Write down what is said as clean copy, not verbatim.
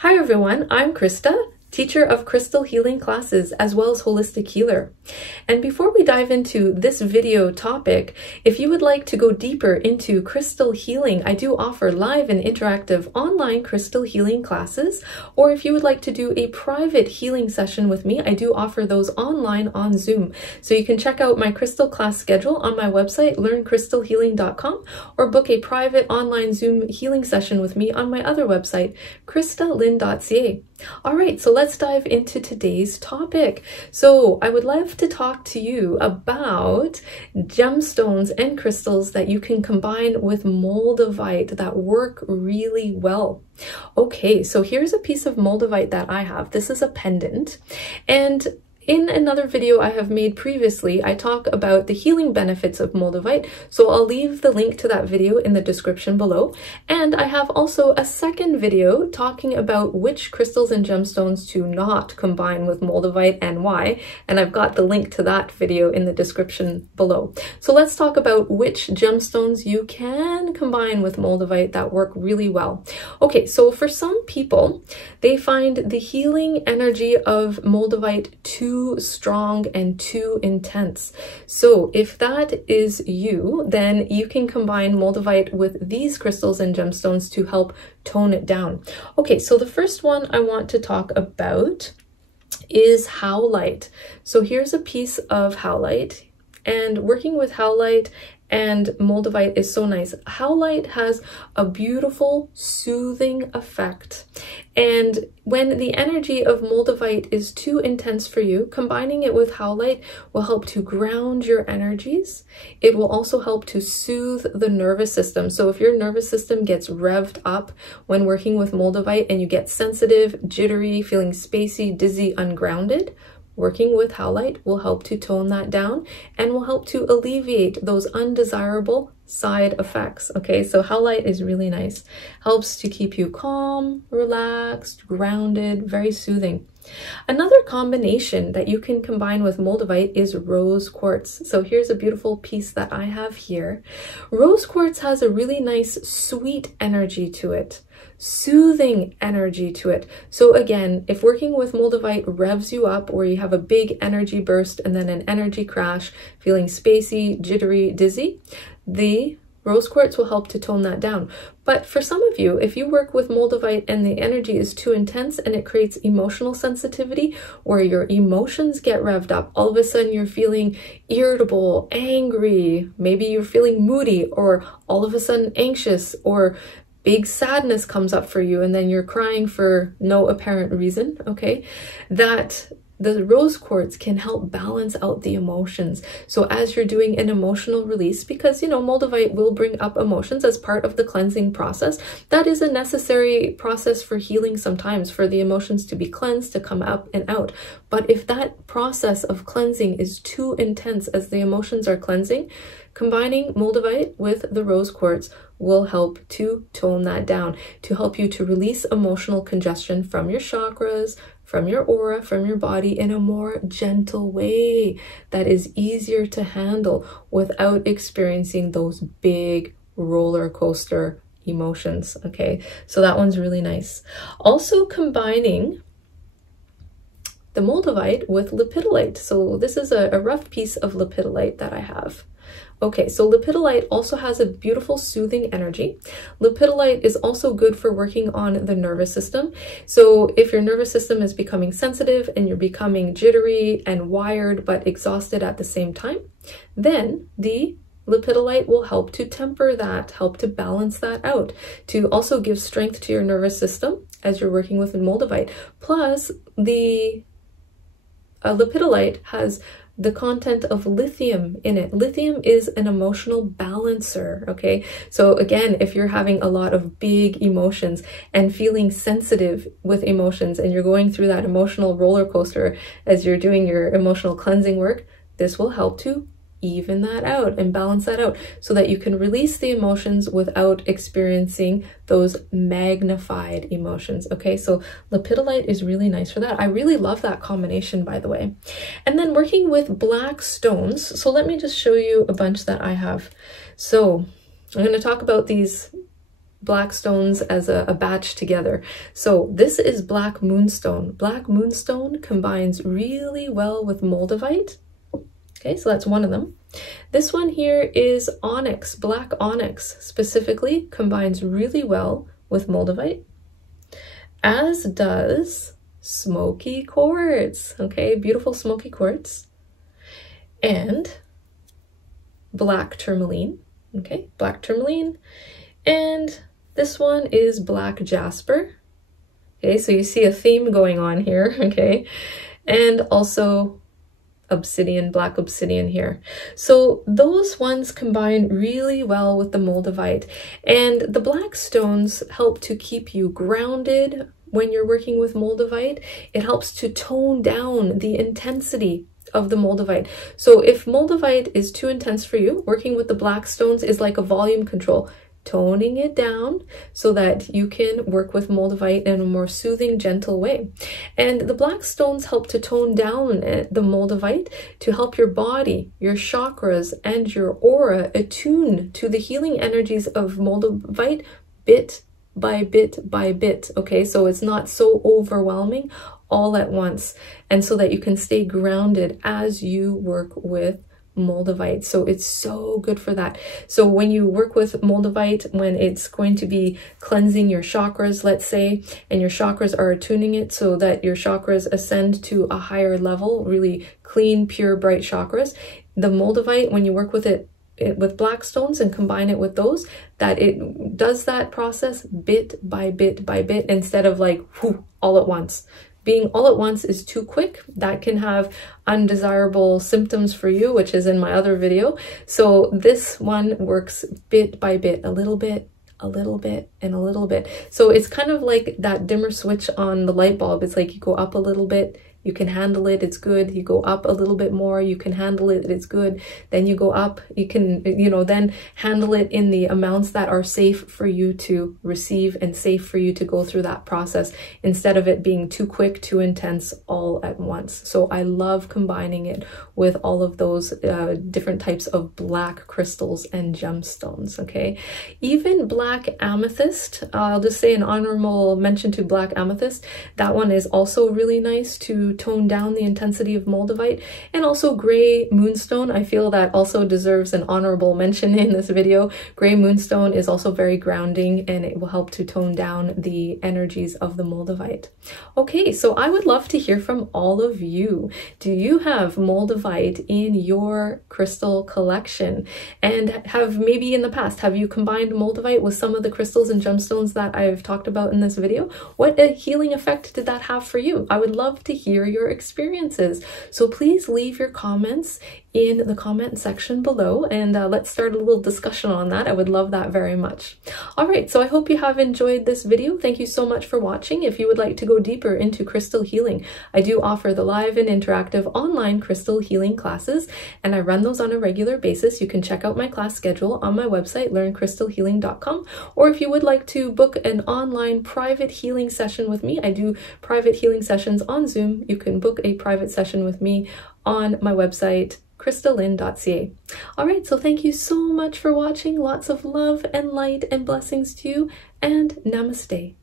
Hi everyone, I'm Christa, teacher of crystal healing classes as well as holistic healer. And before we dive into this video topic, if you would like to go deeper into crystal healing, I do offer live and interactive online crystal healing classes, or if you would like to do a private healing session with me, I do offer those online on Zoom. So you can check out my crystal class schedule on my website, learncrystalhealing.com, or book a private online Zoom healing session with me on my other website, christalyn.ca. All right, so let's dive into today's topic. So I would love to talk to you about gemstones and crystals that you can combine with Moldavite that work really well. Okay, so here's a piece of Moldavite that I have. This is a pendant, and in another video I have made previously, I talk about the healing benefits of Moldavite, so I'll leave the link to that video in the description below. And I have also a second video talking about which crystals and gemstones to not combine with Moldavite and why, and I've got the link to that video in the description below. So let's talk about which gemstones you can combine with Moldavite that work really well. Okay, so for some people, they find the healing energy of Moldavite too strong and too intense. So if that is you, then you can combine Moldavite with these crystals and gemstones to help tone it down. Okay, so the first one I want to talk about is howlite. So here's a piece of howlite, and working with howlite and Moldavite is so nice. Howlite has a beautiful soothing effect, and when the energy of Moldavite is too intense for you, combining it with howlite will help to ground your energies. It will also help to soothe the nervous system. So if your nervous system gets revved up when working with Moldavite and you get sensitive, jittery, feeling spacey, dizzy, ungrounded, working with howlite will help to tone that down and will help to alleviate those undesirable side effects. Okay, so howlite is really nice. Helps to keep you calm, relaxed, grounded, very soothing. Another combination that you can combine with Moldavite is rose quartz. So here's a beautiful piece that I have here. Rose quartz has a really nice sweet energy to it, soothing energy to it. So again, if working with Moldavite revs you up, or you have a big energy burst and then an energy crash, feeling spacey, jittery, dizzy, the rose quartz will help to tone that down. But for some of you, if you work with Moldavite and the energy is too intense and it creates emotional sensitivity, or your emotions get revved up, all of a sudden you're feeling irritable, angry, maybe you're feeling moody, or all of a sudden anxious, or big sadness comes up for you and then you're crying for no apparent reason, okay? That the rose quartz can help balance out the emotions. So as you're doing an emotional release, because you know Moldavite will bring up emotions as part of the cleansing process, that is a necessary process for healing sometimes, for the emotions to be cleansed, to come up and out. But if that process of cleansing is too intense as the emotions are cleansing, combining Moldavite with the rose quartz will help to tone that down, to help you to release emotional congestion from your chakras, from your aura, from your body in a more gentle way that is easier to handle without experiencing those big roller coaster emotions. Okay, so that one's really nice. Also combining the Moldavite with Lepidolite. So this is a rough piece of Lepidolite that I have. Okay, so Lepidolite also has a beautiful soothing energy. Lepidolite is also good for working on the nervous system. So if your nervous system is becoming sensitive and you're becoming jittery and wired but exhausted at the same time, then the Lepidolite will help to temper that, help to balance that out, to also give strength to your nervous system as you're working with Moldavite. Plus, the Lepidolite has the content of lithium in it. Lithium is an emotional balancer, okay? So again, if you're having a lot of big emotions and feeling sensitive with emotions and you're going through that emotional roller coaster as you're doing your emotional cleansing work, this will help to even that out and balance that out so that you can release the emotions without experiencing those magnified emotions. Okay, so Lepidolite is really nice for that. I really love that combination, by the way. And then working with black stones. So let me just show you a bunch that I have. So I'm going to talk about these black stones as a batch together. So this is black moonstone. Black moonstone combines really well with Moldavite. Okay, so that's one of them. This one here is onyx. Black onyx specifically combines really well with Moldavite, as does smoky quartz. Okay, beautiful smoky quartz. And black tourmaline. Okay, black tourmaline. And this one is black jasper. Okay, so you see a theme going on here. Okay, and also obsidian, black obsidian here. So those ones combine really well with the Moldavite, and the black stones help to keep you grounded when you're working with Moldavite. It helps to tone down the intensity of the Moldavite. So if Moldavite is too intense for you, working with the black stones is like a volume control, toning it down so that you can work with Moldavite in a more soothing, gentle way. And the black stones help to tone down the Moldavite to help your body, your chakras, and your aura attune to the healing energies of Moldavite bit by bit by bit. Okay, so it's not so overwhelming all at once, and so that you can stay grounded as you work with Moldavite. So it's so good for that. So when you work with Moldavite, when it's going to be cleansing your chakras, let's say, and your chakras are attuning it so that your chakras ascend to a higher level, really clean, pure, bright chakras, the Moldavite, when you work with it with black stones and combine it with those, that it does that process bit by bit by bit, instead of like whew, all at once. Being all at once is too quick. That can have undesirable symptoms for you, which is in my other video. So this one works bit by bit, a little bit, a little bit, and a little bit. So it's kind of like that dimmer switch on the light bulb. It's like you go up a little bit, you can handle it, it's good. You go up a little bit more, you can handle it, it's good. Then you go up, you can, you know, then handle it in the amounts that are safe for you to receive and safe for you to go through that process, instead of it being too quick, too intense all at once. So I love combining it with all of those different types of black crystals and gemstones, okay? Even black amethyst, I'll just say an honorable mention to black amethyst. That one is also really nice to tone down the intensity of Moldavite. And also gray moonstone, I feel that also deserves an honorable mention in this video. Gray moonstone is also very grounding, and it will help to tone down the energies of the Moldavite. Okay, so I would love to hear from all of you. Do you have Moldavite in your crystal collection? And have maybe in the past, have you combined Moldavite with some of the crystals and gemstones that I've talked about in this video? What a healing effect did that have for you? I would love to hear your experiences. So please leave your comments in the comment section below, and let's start a little discussion on that. I would love that very much. All right, so I hope you have enjoyed this video. Thank you so much for watching. If you would like to go deeper into crystal healing, I do offer the live and interactive online crystal healing classes, and I run those on a regular basis. You can check out my class schedule on my website, learncrystalhealing.com, or if you would like to book an online private healing session with me, I do private healing sessions on Zoom. You can book a private session with me on my website, crystallyn.ca. All right, so thank you so much for watching. Lots of love and light and blessings to you, and namaste.